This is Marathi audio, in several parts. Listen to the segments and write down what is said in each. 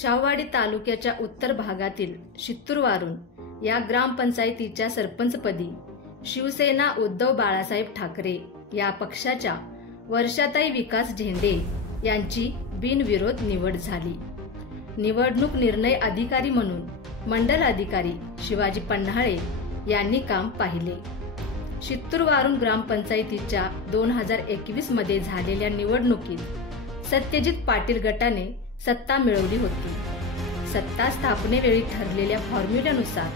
शाहूवाडी तालुक्याच्या उत्तर भागातील शित्तूरवारून या ग्रामपंचायतीच्या सरपंचपदी शिवसेना उद्धव बाळासाहेब ठाकरे या पक्षाच्या वर्षाताई विकास झेंडे यांची बिनविरोध निवड झाली। निवडणूक निर्णय अधिकारी म्हणून मंडल अधिकारी शिवाजी पन्हाळे यांनी काम पाहिले। शित्तूरवारून ग्रामपंचायतीच्या 2021 मध्ये झालेल्या निवडणुकीत सत्यजित पाटील गटाने सत्ता मिळवली होती। सत्ता स्थापनेवेळी ठरलेल्या फॉर्म्युल्यानुसार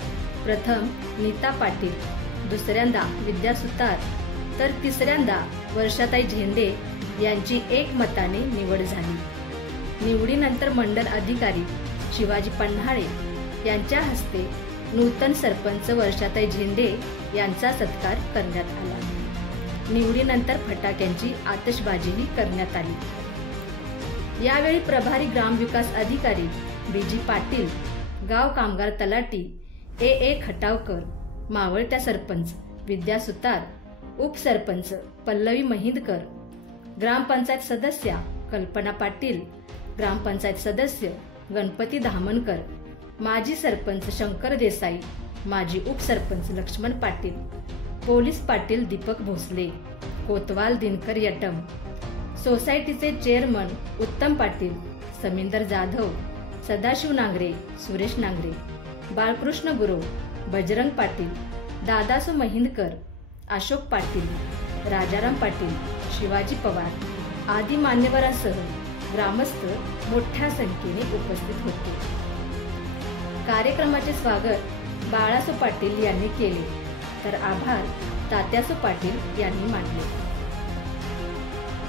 प्रथम नीता पाटील, दुसऱ्यांदा विद्या सुतार तर तिसऱ्यांदा वर्षाताई झेंडे यांची एकमताने निवड झाली। निवडीनंतर मंडल अधिकारी शिवाजी पन्हाळे यांच्या हस्ते नूतन सरपंच वर्षाताई झेंडे यांचा सत्कार करण्यात आला। निवडीनंतर फटाक्यांची आतषबाजीही करण्यात आली। यावेळी प्रभारी ग्रामविकास अधिकारी बीजी पाटील, गाव कामगार तलाठी ए खटावकर, मावळत्या सरपंच विद्या सुतार, उपसरपंच पल्लवी महिंदकर, ग्रामपंचायत सदस्या कल्पना पाटील, ग्रामपंचायत सदस्य गणपती धामणकर, माजी सरपंच शंकर देसाई, माजी उपसरपंच लक्ष्मण पाटील, पोलीस पाटील दीपक भोसले, कोतवाल दिनकर यटम, सोसायटीचे चेअरमन उत्तम पाटील, समिंदर जाधव, सदाशिव नांगरे, सुरेश नांगरे, बाळकृष्ण गुरव, बजरंग पाटील, दादासो महिंदकर, अशोक पाटील, राजाराम पाटील, शिवाजी पवार आदी मान्यवरांसह ग्रामस्थ मोठ्या संख्येने उपस्थित होते। कार्यक्रमाचे स्वागत बाळासो पाटील यांनी केले तर आभार तात्यासो पाटील यांनी मानले।